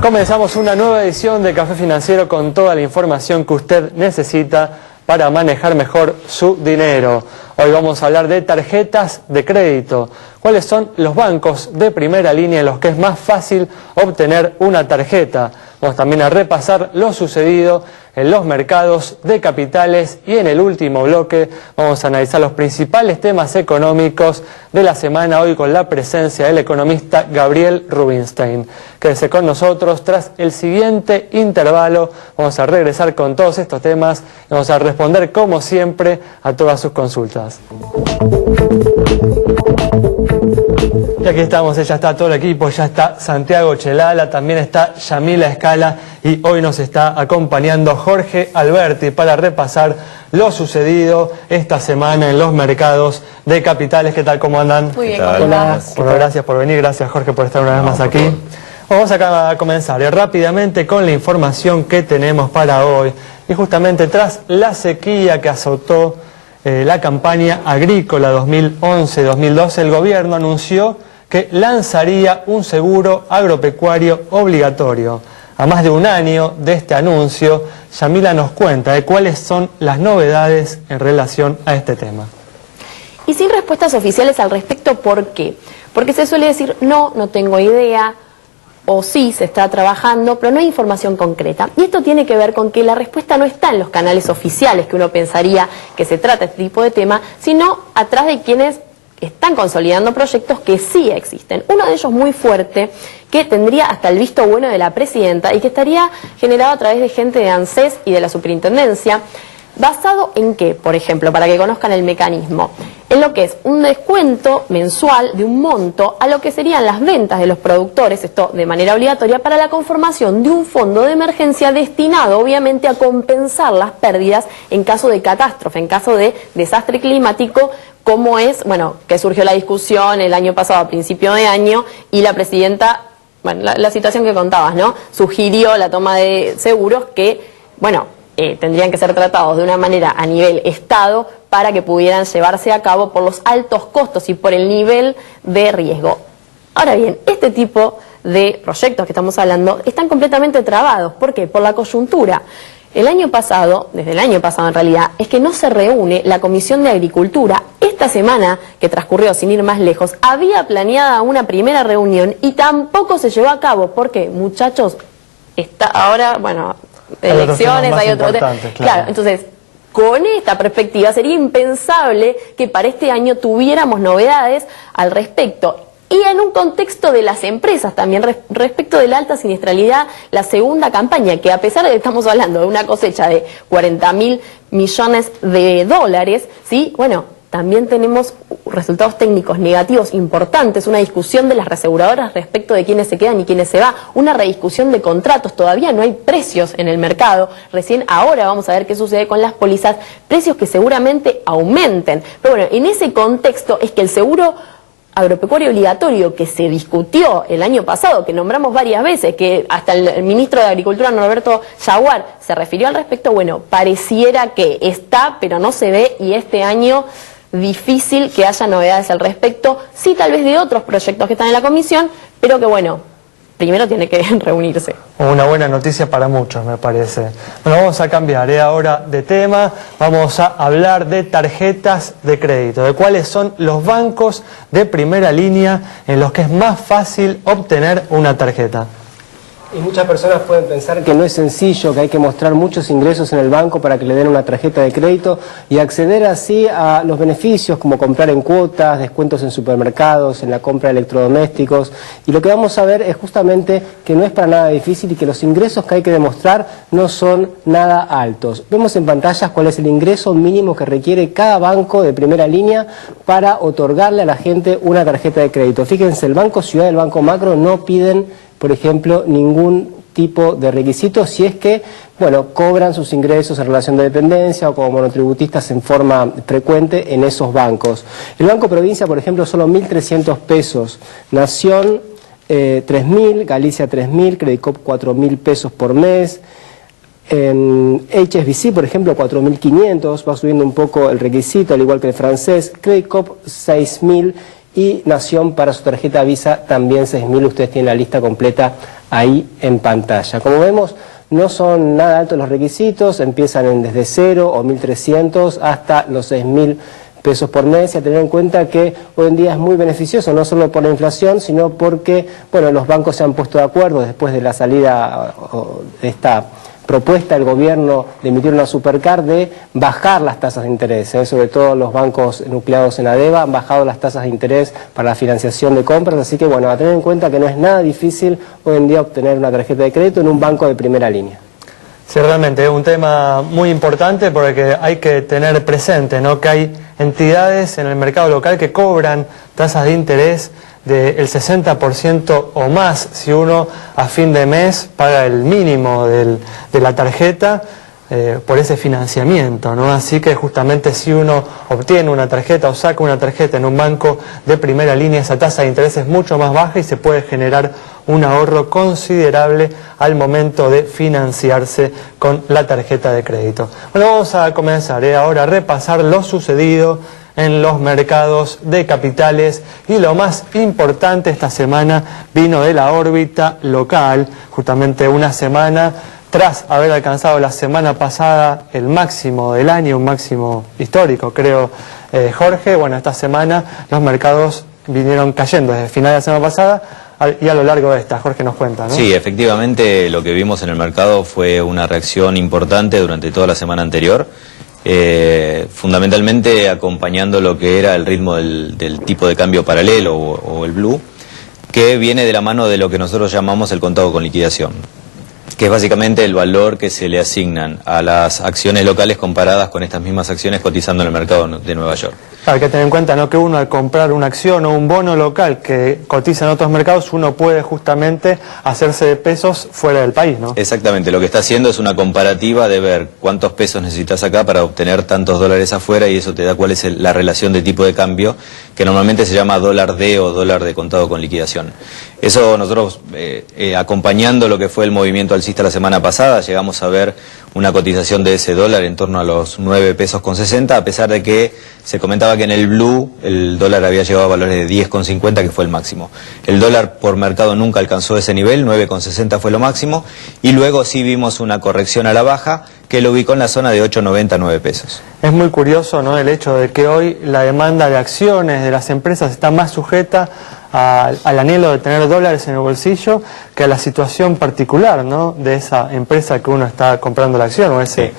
Comenzamos una nueva edición de Café Financiero con toda la información que usted necesita para manejar mejor su dinero. Hoy vamos a hablar de tarjetas de crédito. ¿Cuáles son los bancos de primera línea en los que es más fácil obtener una tarjeta? Vamos también a repasar lo sucedido en los mercados de capitales y en el último bloque vamos a analizar los principales temas económicos de la semana, hoy con la presencia del economista Gabriel Rubinstein. Quédese con nosotros, tras el siguiente intervalo vamos a regresar con todos estos temas y vamos a responder como siempre a todas sus consultas. Y aquí estamos, ya está todo el equipo, ya está Santiago Chelala, también está Yamila Escala y hoy nos está acompañando Jorge Alberti para repasar lo sucedido esta semana en los mercados de capitales. ¿Qué tal? ¿Cómo andan? Muy bien, ¿cómo estás? Bueno, gracias por venir, gracias Jorge por estar una vez más aquí. Vamos acá a comenzar rápidamente con la información que tenemos para hoy. Y justamente tras la sequía que azotó la campaña agrícola 2011-2012, el gobierno anunció que lanzaría un seguro agropecuario obligatorio. A más de un año de este anuncio, Yamila nos cuenta de cuáles son las novedades en relación a este tema. Y sin respuestas oficiales al respecto, ¿por qué? Porque se suele decir, no tengo idea, o sí, se está trabajando, pero no hay información concreta. Y esto tiene que ver con que la respuesta no está en los canales oficiales, que uno pensaría que se trata este tipo de tema, sino atrás de quienes están consolidando proyectos que sí existen. Uno de ellos muy fuerte, que tendría hasta el visto bueno de la presidenta y que estaría generado a través de gente de ANSES y de la superintendencia. ¿Basado en qué? Por ejemplo, para que conozcan el mecanismo. En lo que es un descuento mensual de un monto a lo que serían las ventas de los productores, esto de manera obligatoria, para la conformación de un fondo de emergencia destinado, obviamente, a compensar las pérdidas en caso de catástrofe, en caso de desastre climático, como es, bueno, que surgió la discusión el año pasado, a principio de año, y la presidenta, bueno, la situación que contabas, ¿no? Sugirió la toma de seguros que, bueno, tendrían que ser tratados de una manera a nivel Estado para que pudieran llevarse a cabo por los altos costos y por el nivel de riesgo. Ahora bien, este tipo de proyectos que estamos hablando están completamente trabados. ¿Por qué? Por la coyuntura. El año pasado, desde el año pasado en realidad, es que no se reúne la Comisión de Agricultura. Esta semana, que transcurrió sin ir más lejos, había planeada una primera reunión y tampoco se llevó a cabo. ¿Por qué? Muchachos, ahora, bueno, elecciones, hay otro tema. Claro, entonces, con esta perspectiva sería impensable que para este año tuviéramos novedades al respecto. Y en un contexto de las empresas también, respecto de la alta siniestralidad, la segunda campaña, que a pesar de que estamos hablando de una cosecha de 40.000 millones de dólares, ¿sí? Bueno, también tenemos resultados técnicos negativos importantes, una discusión de las reaseguradoras respecto de quiénes se quedan y quiénes se van, una rediscusión de contratos, todavía no hay precios en el mercado, recién ahora vamos a ver qué sucede con las pólizas, precios que seguramente aumenten. Pero bueno, en ese contexto es que el seguro agropecuario obligatorio que se discutió el año pasado, que nombramos varias veces, que hasta el ministro de Agricultura, Norberto Yaguar, se refirió al respecto, bueno, pareciera que está, pero no se ve, y este año difícil que haya novedades al respecto, sí tal vez de otros proyectos que están en la comisión, pero que bueno, primero tiene que reunirse. Una buena noticia para muchos, me parece. Bueno, vamos a cambiar ahora de tema, vamos a hablar de tarjetas de crédito, de cuáles son los bancos de primera línea en los que es más fácil obtener una tarjeta. Y muchas personas pueden pensar que no es sencillo, que hay que mostrar muchos ingresos en el banco para que le den una tarjeta de crédito y acceder así a los beneficios como comprar en cuotas, descuentos en supermercados, en la compra de electrodomésticos. Y lo que vamos a ver es justamente que no es para nada difícil y que los ingresos que hay que demostrar no son nada altos. Vemos en pantallas cuál es el ingreso mínimo que requiere cada banco de primera línea para otorgarle a la gente una tarjeta de crédito. Fíjense, el Banco Ciudad y el Banco Macro no piden, por ejemplo, ningún tipo de requisito si es que, bueno, cobran sus ingresos en relación de dependencia o como monotributistas en forma frecuente en esos bancos. El Banco Provincia, por ejemplo, solo 1.300 pesos. Nación, 3.000, Galicia 3.000, Credicop 4.000 pesos por mes. En HSBC, por ejemplo, 4.500, va subiendo un poco el requisito, al igual que el francés. Credicop 6.000 y Nación para su tarjeta Visa también 6.000, ustedes tienen la lista completa ahí en pantalla. Como vemos, no son nada altos los requisitos, empiezan desde 0 o 1.300 hasta los 6.000 pesos por mes, y a tener en cuenta que hoy en día es muy beneficioso, no solo por la inflación, sino porque, bueno, los bancos se han puesto de acuerdo después de la salida de esta propuesta del gobierno de emitir una supercar de bajar las tasas de interés, sobre todo los bancos nucleados en ADEVA han bajado las tasas de interés para la financiación de compras, así que bueno, a tener en cuenta que no es nada difícil hoy en día obtener una tarjeta de crédito en un banco de primera línea. Sí, realmente es un tema muy importante porque hay que tener presente, ¿no?, que hay entidades en el mercado local que cobran tasas de interés del 60% o más si uno a fin de mes paga el mínimo de la tarjeta por ese financiamiento, ¿no? Así que justamente si uno obtiene una tarjeta o saca una tarjeta en un banco de primera línea, esa tasa de interés es mucho más baja y se puede generar un ahorro considerable al momento de financiarse con la tarjeta de crédito. Bueno, vamos a comenzar ahora a repasar lo sucedido en los mercados de capitales, y lo más importante esta semana vino de la órbita local, justamente una semana tras haber alcanzado la semana pasada el máximo del año, un máximo histórico, creo, Jorge. Bueno, esta semana los mercados vinieron cayendo desde el final de la semana pasada y a lo largo de esta. Jorge nos cuenta, ¿no? Sí, efectivamente lo que vimos en el mercado fue una reacción importante durante toda la semana anterior, fundamentalmente acompañando lo que era el ritmo del tipo de cambio paralelo o el blue, que viene de la mano de lo que nosotros llamamos el contado con liquidación, que es básicamente el valor que se le asignan a las acciones locales comparadas con estas mismas acciones cotizando en el mercado de Nueva York. Hay que tener en cuenta, ¿no?, que uno al comprar una acción o un bono local que cotiza en otros mercados, uno puede justamente hacerse de pesos fuera del país, ¿no? Exactamente, lo que está haciendo es una comparativa de ver cuántos pesos necesitas acá para obtener tantos dólares afuera, y eso te da cuál es la relación de tipo de cambio, que normalmente se llama dólar D o dólar de contado con liquidación. Eso nosotros, acompañando lo que fue el movimiento alcista la semana pasada, llegamos a ver una cotización de ese dólar en torno a los 9 pesos con 60, a pesar de que se comentaba que en el blue el dólar había llegado a valores de 10,50, que fue el máximo. El dólar por mercado nunca alcanzó ese nivel, 9,60 fue lo máximo, y luego sí vimos una corrección a la baja que lo ubicó en la zona de 8,90 a 9 pesos. Es muy curioso, ¿no?, el hecho de que hoy la demanda de acciones de las empresas está más sujeta al anhelo de tener dólares en el bolsillo que a la situación particular, ¿no?, de esa empresa que uno está comprando la acción o ese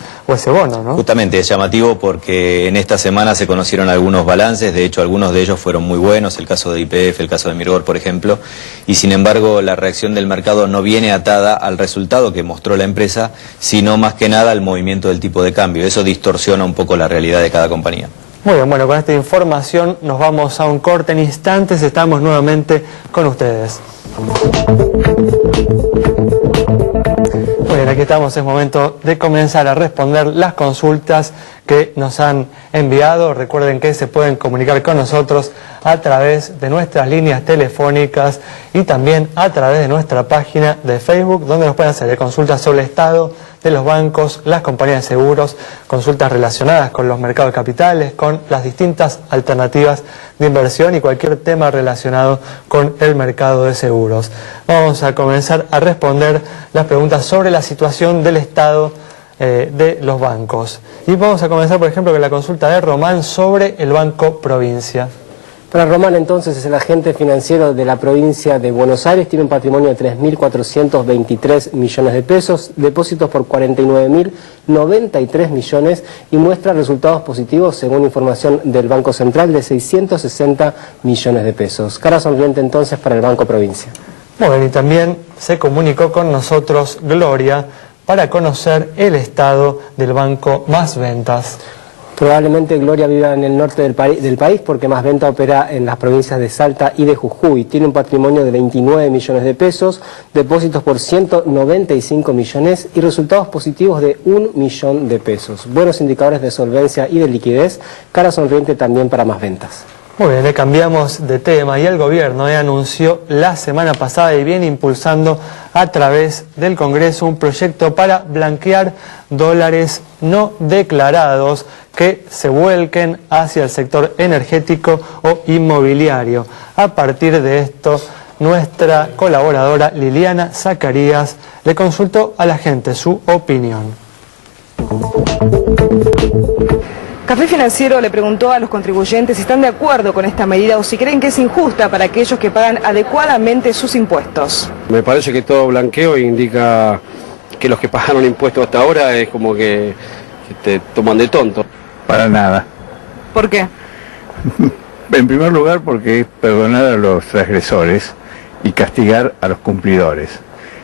bono, ¿no? Justamente es llamativo porque en esta semana se conocieron algunos balances, de hecho algunos de ellos fueron muy buenos, el caso de YPF, el caso de Mirgor, por ejemplo, y sin embargo la reacción del mercado no viene atada al resultado que mostró la empresa, sino más que nada al movimiento del tipo de cambio. Eso distorsiona un poco la realidad de cada compañía. Muy bien, bueno, con esta información nos vamos a un corte. En instantes estamos nuevamente con ustedes. Muy bien, aquí estamos, es momento de comenzar a responder las consultas que nos han enviado. Recuerden que se pueden comunicar con nosotros a través de nuestras líneas telefónicas y también a través de nuestra página de Facebook, donde nos pueden hacer consultas sobre el estado de los bancos, las compañías de seguros, consultas relacionadas con los mercados de capitales, con las distintas alternativas de inversión y cualquier tema relacionado con el mercado de seguros. Vamos a comenzar a responder las preguntas sobre la situación del estado de los bancos. Y vamos a comenzar, por ejemplo, con la consulta de Román sobre el Banco Provincia. Para Román, entonces, es el agente financiero de la provincia de Buenos Aires, tiene un patrimonio de 3.423 millones de pesos, depósitos por 49.093 millones y muestra resultados positivos según información del Banco Central de 660 millones de pesos. Cara sonriente entonces para el Banco Provincia. Bueno, y también se comunicó con nosotros Gloria para conocer el estado del Banco Más Ventas. Probablemente Gloria viva en el norte del país porque Más Venta opera en las provincias de Salta y de Jujuy. Tiene un patrimonio de 29 millones de pesos, depósitos por 195 millones y resultados positivos de 1 millón de pesos. Buenos indicadores de solvencia y de liquidez, cara sonriente también para Más Ventas. Muy bien, le cambiamos de tema y el gobierno anunció la semana pasada y viene impulsando a través del Congreso un proyecto para blanquear dólares no declarados que se vuelquen hacia el sector energético o inmobiliario. A partir de esto, nuestra colaboradora Liliana Zacarías le consultó a la gente su opinión. Café Financiero le preguntó a los contribuyentes si están de acuerdo con esta medida o si creen que es injusta para aquellos que pagan adecuadamente sus impuestos. Me parece que todo blanqueo indica que los que pagaron impuestos hasta ahora es como que te toman de tonto. Para nada. ¿Por qué? En primer lugar porque es perdonar a los transgresores y castigar a los cumplidores.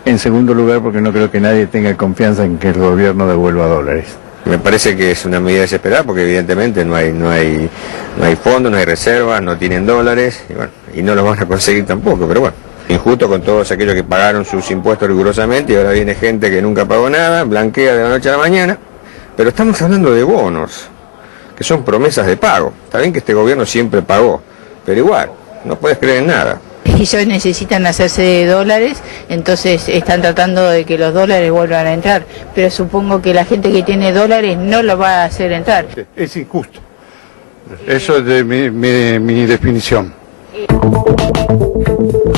En segundo lugar porque no creo que nadie tenga confianza en que el gobierno devuelva dólares. Me parece que es una medida desesperada porque evidentemente no hay fondos, no hay reservas, no tienen dólares y no los van a conseguir tampoco, pero bueno. Injusto con todos aquellos que pagaron sus impuestos rigurosamente y ahora viene gente que nunca pagó nada, blanquea de la noche a la mañana, pero estamos hablando de bonos, que son promesas de pago. Está bien que este gobierno siempre pagó, pero igual, no puedes creer en nada. Ellos necesitan hacerse de dólares, entonces están tratando de que los dólares vuelvan a entrar, pero supongo que la gente que tiene dólares no lo va a hacer entrar. Es injusto. Eso es de mi definición.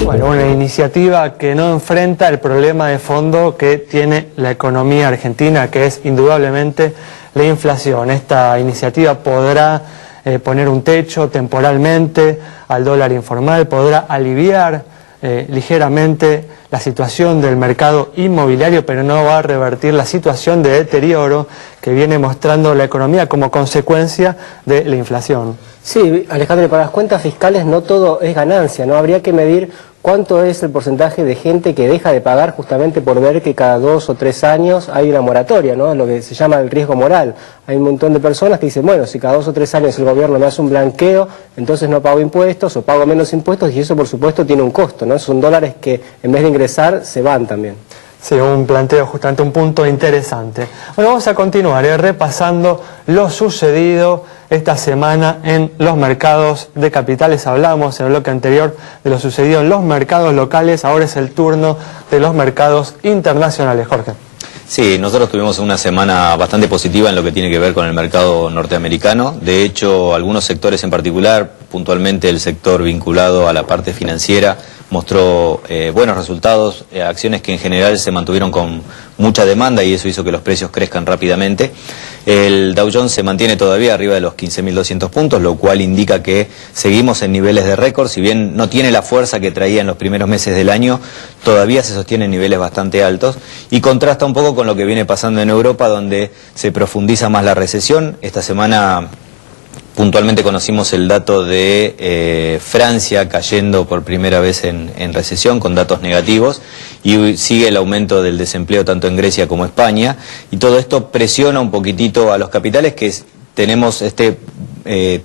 Bueno, una iniciativa que no enfrenta el problema de fondo que tiene la economía argentina, que es indudablemente la inflación. Esta iniciativa podrá poner un techo temporalmente al dólar informal, podrá aliviar ligeramente la situación del mercado inmobiliario, pero no va a revertir la situación de deterioro que viene mostrando la economía como consecuencia de la inflación. Sí, Alejandro, para las cuentas fiscales no todo es ganancia, ¿no? Habría que medir cuánto es el porcentaje de gente que deja de pagar justamente por ver que cada 2 o 3 años hay una moratoria, ¿no? Lo que se llama el riesgo moral. Hay un montón de personas que dicen, bueno, si cada 2 o 3 años el gobierno me hace un blanqueo, entonces no pago impuestos o pago menos impuestos y eso por supuesto tiene un costo, ¿no? Son dólares que en vez de ingresar se van también. Sí, un planteo, justamente un punto interesante. Bueno, vamos a continuar repasando lo sucedido esta semana en los mercados de capitales. Hablamos en el bloque anterior de lo sucedido en los mercados locales, ahora es el turno de los mercados internacionales. Jorge. Sí, nosotros tuvimos una semana bastante positiva en lo que tiene que ver con el mercado norteamericano. De hecho, algunos sectores en particular, puntualmente el sector vinculado a la parte financiera, mostró buenos resultados, acciones que en general se mantuvieron con mucha demanda y eso hizo que los precios crezcan rápidamente. El Dow Jones se mantiene todavía arriba de los 15.200 puntos, lo cual indica que seguimos en niveles de récord. Si bien no tiene la fuerza que traía en los primeros meses del año, todavía se sostiene en niveles bastante altos y contrasta un poco con lo que viene pasando en Europa, donde se profundiza más la recesión. Esta semana puntualmente conocimos el dato de Francia cayendo por primera vez en recesión con datos negativos y sigue el aumento del desempleo tanto en Grecia como España y todo esto presiona un poquitito a los capitales que tenemos este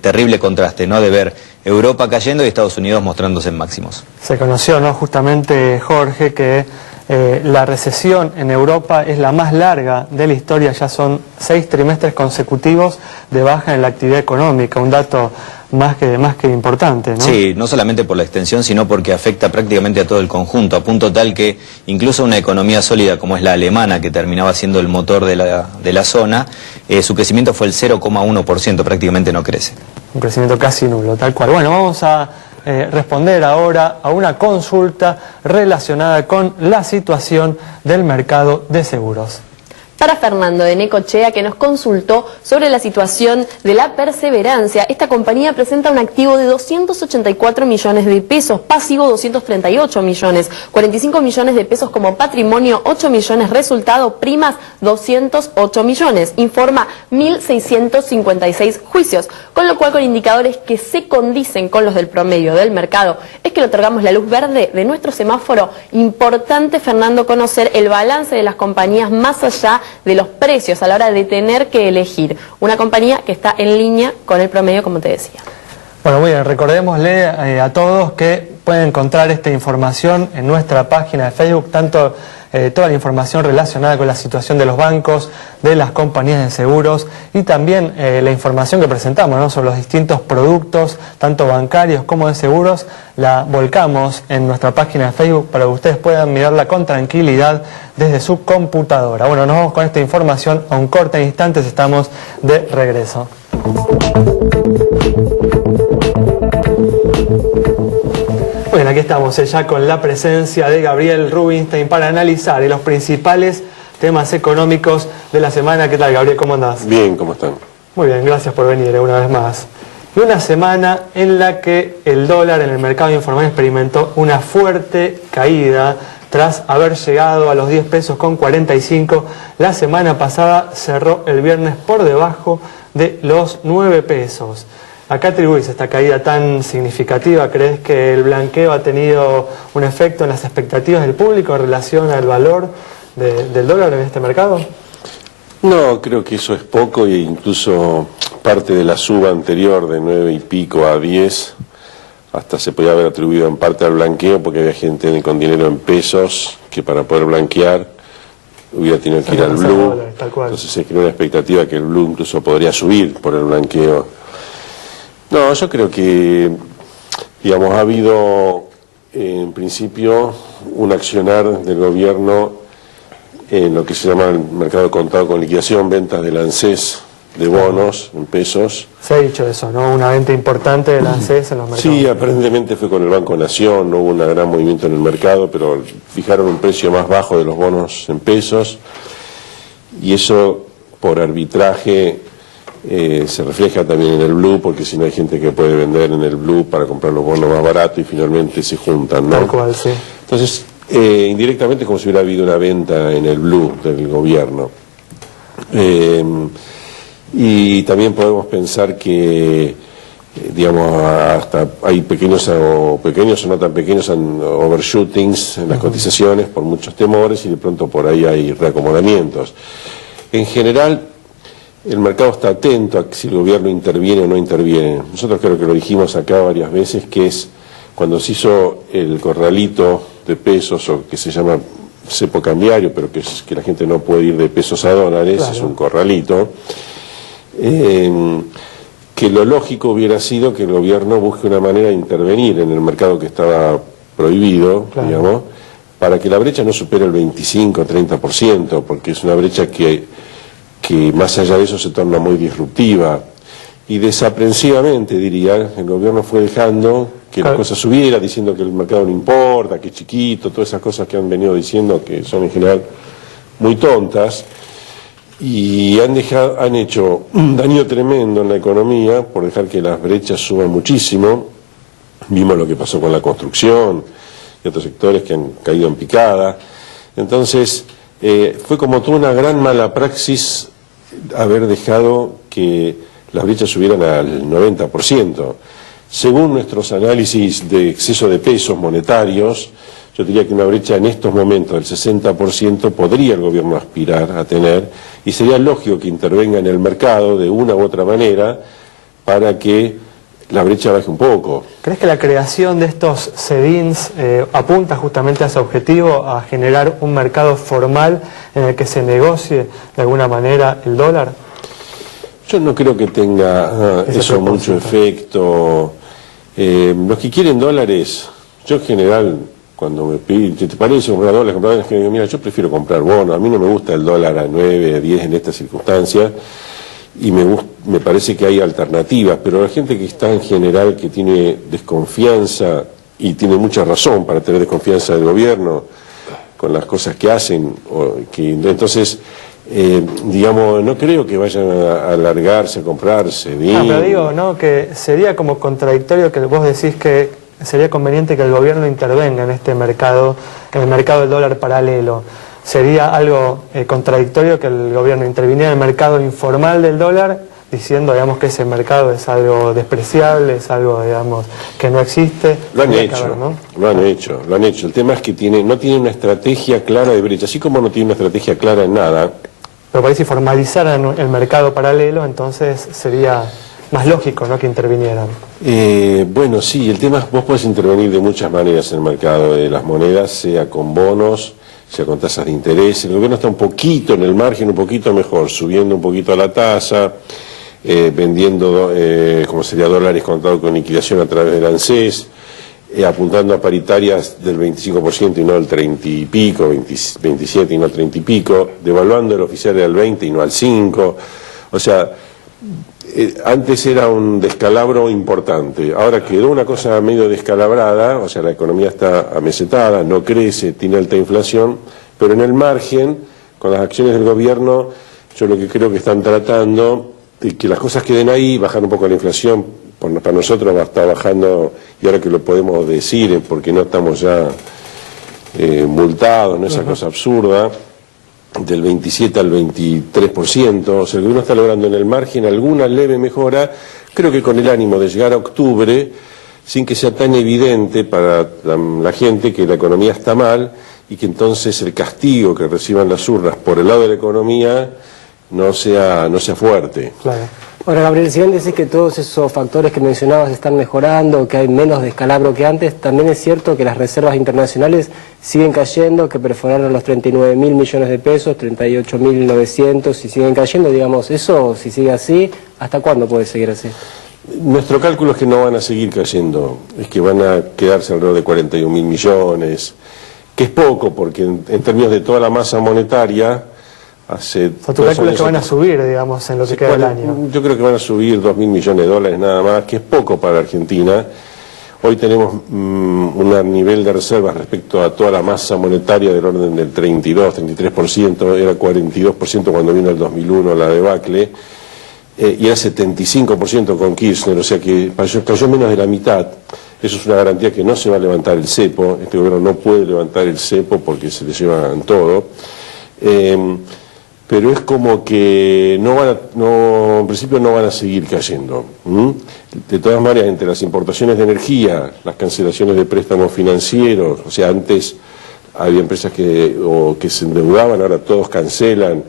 terrible contraste, ¿no? De ver Europa cayendo y Estados Unidos mostrándose en máximos. Se conoció, ¿no? Justamente, Jorge, que la recesión en Europa es la más larga de la historia, ya son 6 trimestres consecutivos de baja en la actividad económica, un dato más que importante, ¿no? Sí, no solamente por la extensión, sino porque afecta prácticamente a todo el conjunto, a punto tal que incluso una economía sólida como es la alemana, que terminaba siendo el motor de la zona, su crecimiento fue el 0,1%, prácticamente no crece. Un crecimiento casi nulo, tal cual. Bueno, vamos a responder ahora a una consulta relacionada con la situación del mercado de seguros. Para Fernando de Necochea, que nos consultó sobre la situación de la Perseverancia, esta compañía presenta un activo de 284 millones de pesos, pasivo 238 millones, 45 millones de pesos como patrimonio, 8 millones resultado, primas 208 millones, informa 1.656 juicios, con lo cual con indicadores que se condicen con los del promedio del mercado, es que le otorgamos la luz verde de nuestro semáforo. Importante, Fernando, conocer el balance de las compañías más allá de los precios a la hora de tener que elegir una compañía que está en línea con el promedio, como te decía. Bueno, muy bien, recordémosle a todos que pueden encontrar esta información en nuestra página de Facebook, tanto toda la información relacionada con la situación de los bancos, de las compañías de seguros y también la información que presentamos, ¿no?, sobre los distintos productos, tanto bancarios como de seguros, la volcamos en nuestra página de Facebook para que ustedes puedan mirarla con tranquilidad desde su computadora. Bueno, nos vamos con esta información a un corte de instantes, estamos de regreso. Bueno, aquí Aquí estamos ya con la presencia de Gabriel Rubinstein para analizar los principales temas económicos de la semana. ¿Qué tal, Gabriel? ¿Cómo andás? Bien, ¿cómo están? Muy bien, gracias por venir una vez más. Y una semana en la que el dólar en el mercado informal experimentó una fuerte caída tras haber llegado a los 10 pesos con 45. La semana pasada cerró el viernes por debajo de los 9 pesos. ¿A qué atribuís esta caída tan significativa? ¿Crees que el blanqueo ha tenido un efecto en las expectativas del público en relación al valor del dólar en este mercado? No, creo que eso es poco e incluso parte de la suba anterior de 9 y pico a 10 hasta se podía haber atribuido en parte al blanqueo porque había gente con dinero en pesos que para poder blanquear hubiera tenido que ir al blue. Entonces se creó una expectativa que el blue incluso podría subir por el blanqueo. No, yo creo que, digamos, ha habido en principio un accionar del gobierno en lo que se llama el mercado de contado con liquidación, ventas del ANSES de bonos en pesos. Se ha dicho eso, ¿no? Una venta importante del ANSES en los mercados. Sí, aparentemente fue con el Banco Nación, no hubo un gran movimiento en el mercado, pero fijaron un precio más bajo de los bonos en pesos y eso por arbitraje se refleja también en el blue, porque si no hay gente que puede vender en el blue para comprar los bonos más baratos y finalmente se juntan, ¿no? Tal cual, sí. Entonces, indirectamente como si hubiera habido una venta en el blue del gobierno. Y también podemos pensar que, digamos, hasta hay pequeños o no tan pequeños overshootings en las cotizaciones por muchos temores y de pronto por ahí hay reacomodamientos. En general, el mercado está atento a si el gobierno interviene o no interviene. Nosotros creo que lo dijimos acá varias veces, que es cuando se hizo el corralito de pesos, o que se llama cepo cambiario, pero que la gente no puede ir de pesos a dólares, claro. Es un corralito, que lo lógico hubiera sido que el gobierno busque una manera de intervenir en el mercado que estaba prohibido, claro. Digamos, para que la brecha no supere el 25 o 30%, porque es una brecha que más allá de eso se torna muy disruptiva y desaprensivamente, diría, el gobierno fue dejando que la cosa subiera, diciendo que el mercado no importa, que es chiquito, todas esas cosas que han venido diciendo que son en general muy tontas y han hecho un daño tremendo en la economía por dejar que las brechas suban muchísimo. Vimos lo que pasó con la construcción y otros sectores que han caído en picada. Entonces, fue como toda una gran mala praxis haber dejado que las brechas subieran al 90%. Según nuestros análisis de exceso de pesos monetarios, yo diría que una brecha en estos momentos del 60% podría el gobierno aspirar a tener y sería lógico que intervenga en el mercado de una u otra manera para que la brecha baje un poco. ¿Crees que la creación de estos SEDINs apunta justamente a ese objetivo, a generar un mercado formal en el que se negocie de alguna manera el dólar? Yo no creo que tenga eso mucho efecto. Los que quieren dólares, yo en general, cuando me piden, ¿te parece comprar dólares? Mira, yo prefiero comprar bonos, a mí no me gusta el dólar a 9, a 10 en estas circunstancias. Y me parece que hay alternativas, pero la gente que está en general, que tiene desconfianza, y tiene mucha razón para tener desconfianza del gobierno, con las cosas que hacen, entonces, digamos, no creo que vayan a alargarse, a comprarse. Pero digo, ¿no?, que sería como contradictorio que vos decís que sería conveniente que el gobierno intervenga en este mercado, en el mercado del dólar paralelo. Sería algo contradictorio que el gobierno interviniera en el mercado informal del dólar, diciendo, digamos, que ese mercado es algo despreciable, es algo, digamos, que no existe. Lo han hecho, ¿no? Lo han hecho. El tema es que no tiene una estrategia clara de brecha, así como no tiene una estrategia clara en nada. Pero parece si formalizaran el mercado paralelo, entonces sería más lógico, ¿no?, que intervinieran. Bueno, sí, el tema es vos podés intervenir de muchas maneras en el mercado de las monedas, sea con bonos, sea con tasas de interés. El gobierno está un poquito en el margen, un poquito mejor, subiendo un poquito la tasa, vendiendo, como sería dólares contados con liquidación a través del ANSES, apuntando a paritarias del 25% y no del 30 y pico, 27 y no 30 y pico, devaluando el oficial al 20 y no al 5, o sea, Antes era un descalabro importante, ahora quedó una cosa medio descalabrada, o sea, la economía está amesetada, no crece, tiene alta inflación, pero en el margen, con las acciones del gobierno, yo lo que creo que están tratando de que las cosas queden ahí, bajar un poco la inflación, para nosotros está bajando, y ahora que lo podemos decir, porque no estamos ya multados, no esa cosa absurda, del 27 al 23%, o sea, el gobierno está logrando en el margen alguna leve mejora, creo que con el ánimo de llegar a octubre, sin que sea tan evidente para la gente que la economía está mal, y que entonces el castigo que reciban las urnas por el lado de la economía no sea fuerte. Claro. Ahora, Gabriel, si bien decís que todos esos factores que mencionabas están mejorando, que hay menos descalabro que antes, también es cierto que las reservas internacionales siguen cayendo, que perforaron los 39.000 millones de pesos, 38.900, y siguen cayendo, digamos, eso, si sigue así, ¿hasta cuándo puede seguir así? Nuestro cálculo es que no van a seguir cayendo, es que van a quedarse alrededor de 41.000 millones, que es poco, porque en términos de toda la masa monetaria, hace... O sea, tu cálculo es que van a subir, digamos, en lo que queda del año. Yo creo que van a subir 2.000 millones de dólares nada más, que es poco para Argentina. Hoy tenemos un nivel de reservas respecto a toda la masa monetaria del orden del 32, 33%, era 42% cuando vino el 2001 la debacle, y era 75% con Kirchner, o sea que cayó menos de la mitad. Eso es una garantía que no se va a levantar el cepo, este gobierno no puede levantar el cepo porque se le llevan todo. Pero es como que en principio no van a seguir cayendo. De todas maneras, entre las importaciones de energía, las cancelaciones de préstamos financieros, o sea, antes había empresas que se endeudaban, ahora todos cancelan.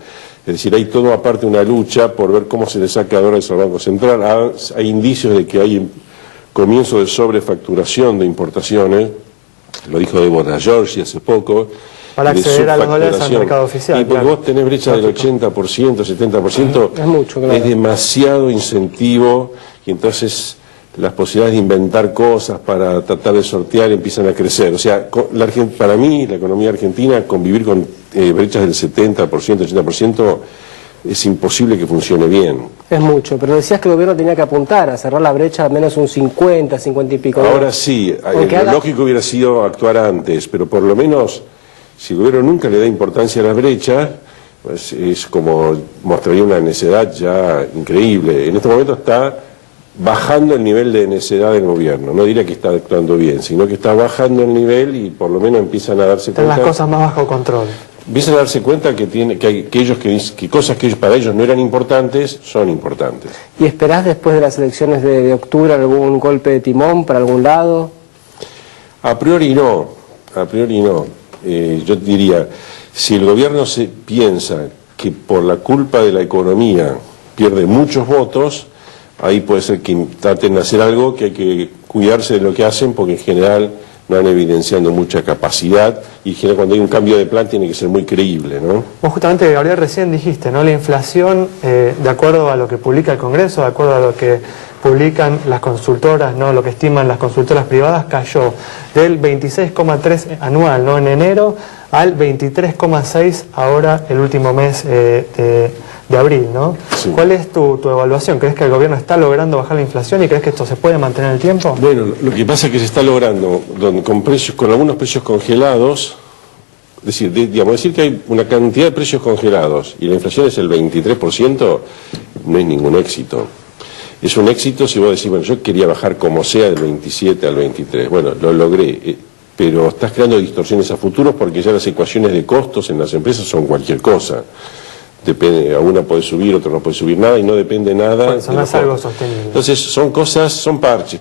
Es decir, hay todo aparte una lucha por ver cómo se le saca dólares al Banco Central. Hay indicios de que hay comienzo de sobrefacturación de importaciones, lo dijo Deborah George hace poco. Para acceder a los dólares al mercado oficial. Y porque vos tenés brecha del 80%, 70%, es mucho, claro. Es demasiado incentivo, y entonces las posibilidades de inventar cosas para tratar de sortear empiezan a crecer. O sea, para mí, la economía argentina, convivir con brechas del 70%, 80%, es imposible que funcione bien. Es mucho, pero decías que el gobierno tenía que apuntar a cerrar la brecha al menos un 50, 50 y pico. Ahora sí, lo lógico hubiera sido actuar antes, pero por lo menos, si el gobierno nunca le da importancia a las brechas, pues es como mostraría una necedad ya increíble. En este momento está bajando el nivel de necedad del gobierno. No diría que está actuando bien, sino que está bajando el nivel y por lo menos empiezan a darse cuenta... Están las cosas más bajo control. Empiezan a darse cuenta que cosas que para ellos no eran importantes, son importantes. ¿Y esperás después de las elecciones de octubre algún golpe de timón para algún lado? A priori no. Yo diría, si el gobierno piensa que por la culpa de la economía pierde muchos votos, ahí puede ser que traten de hacer algo, que hay que cuidarse de lo que hacen, porque en general no van evidenciando mucha capacidad, y en general cuando hay un cambio de plan tiene que ser muy creíble, ¿no? Vos justamente, Gabriel, recién dijiste, ¿no? La inflación, de acuerdo a lo que publica el Congreso, de acuerdo a lo que publican las consultoras, ¿no? Lo que estiman las consultoras privadas, cayó del 26,3 anual, ¿no? En enero, al 23,6 ahora el último mes de abril, ¿no? Sí. ¿Cuál es tu evaluación? ¿Crees que el gobierno está logrando bajar la inflación y crees que esto se puede mantener en el tiempo? Bueno, lo que pasa es que se está logrando con algunos precios congelados, es decir, decir que hay una cantidad de precios congelados y la inflación es el 23%, no es ningún éxito. Es un éxito si vos decís, bueno, yo quería bajar como sea del 27 al 23, bueno, lo logré, pero estás creando distorsiones a futuros porque ya las ecuaciones de costos en las empresas son cualquier cosa. Depende, alguna puede subir, otra no puede subir nada y no depende nada. Bueno, eso no es algo sostenible. Entonces son parches.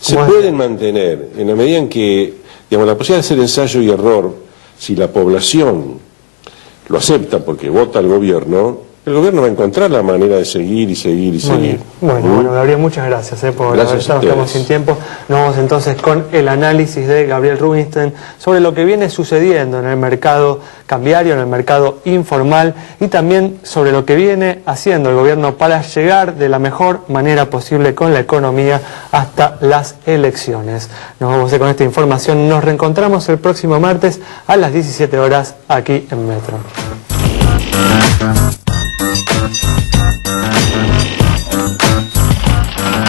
Se pueden mantener en la medida en que, digamos, la posibilidad de hacer ensayo y error, si la población lo acepta porque vota al gobierno, el gobierno va a encontrar la manera de seguir y seguir y seguir. Bueno, Gabriel, muchas gracias por haber estado, estamos sin tiempo. Nos vamos entonces con el análisis de Gabriel Rubinstein sobre lo que viene sucediendo en el mercado cambiario, en el mercado informal, y también sobre lo que viene haciendo el gobierno para llegar de la mejor manera posible con la economía hasta las elecciones. Nos vamos con esta información. Nos reencontramos el próximo martes a las 17 horas aquí en Metro.